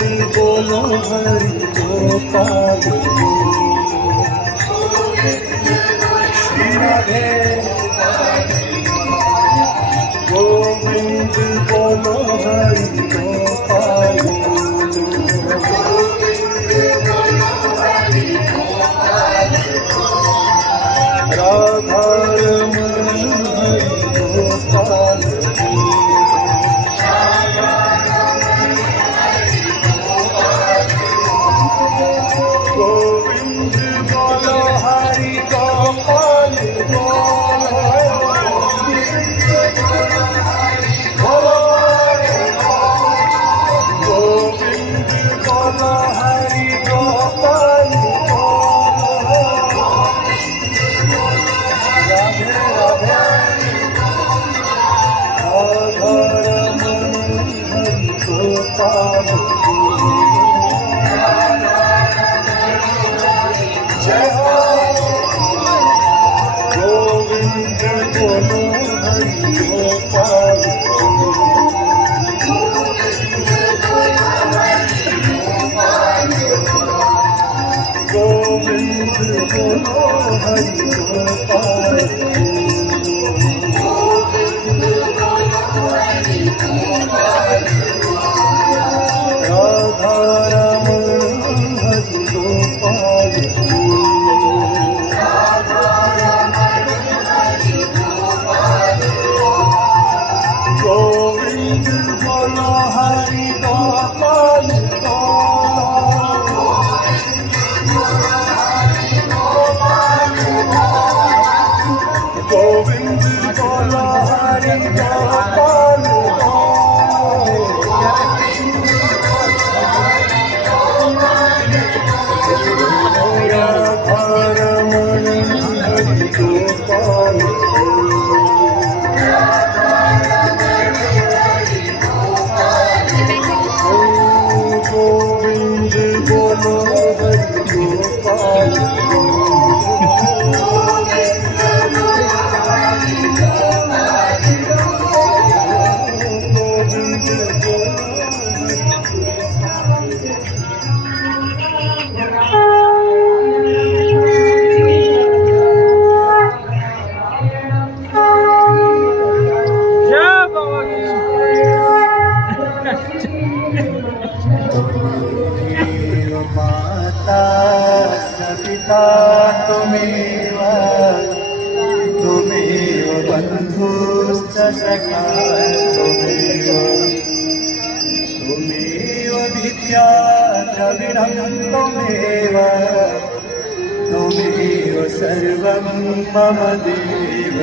बोलो हरि गोपाल श्री राधे गोविंद बोलो हरि गोपाल राधा रमण हरि गोपाल गोविंद बोलो हरि गोपाल गोविंद बोलो हरि गोपाल राधे राधे राधा रमण हरि गोपाल जय हो गोविंद बोलो हरि गोपाल गोविंद बोलो हरि गोपाल राधा रमण हरि गोपाल गोविंद बोलो हरि गोपाल गोविंद बोलो हरि गोपाल राधा रमण हरि गोपाल गोविंद बोलो हरि गोपाल गोविंद माता सपिता त्वमेव त्वमेव बन्धुश्च सखा त्वमेव विद्या द्रविणं त्वमेव त्वमेव सर्वं मम देव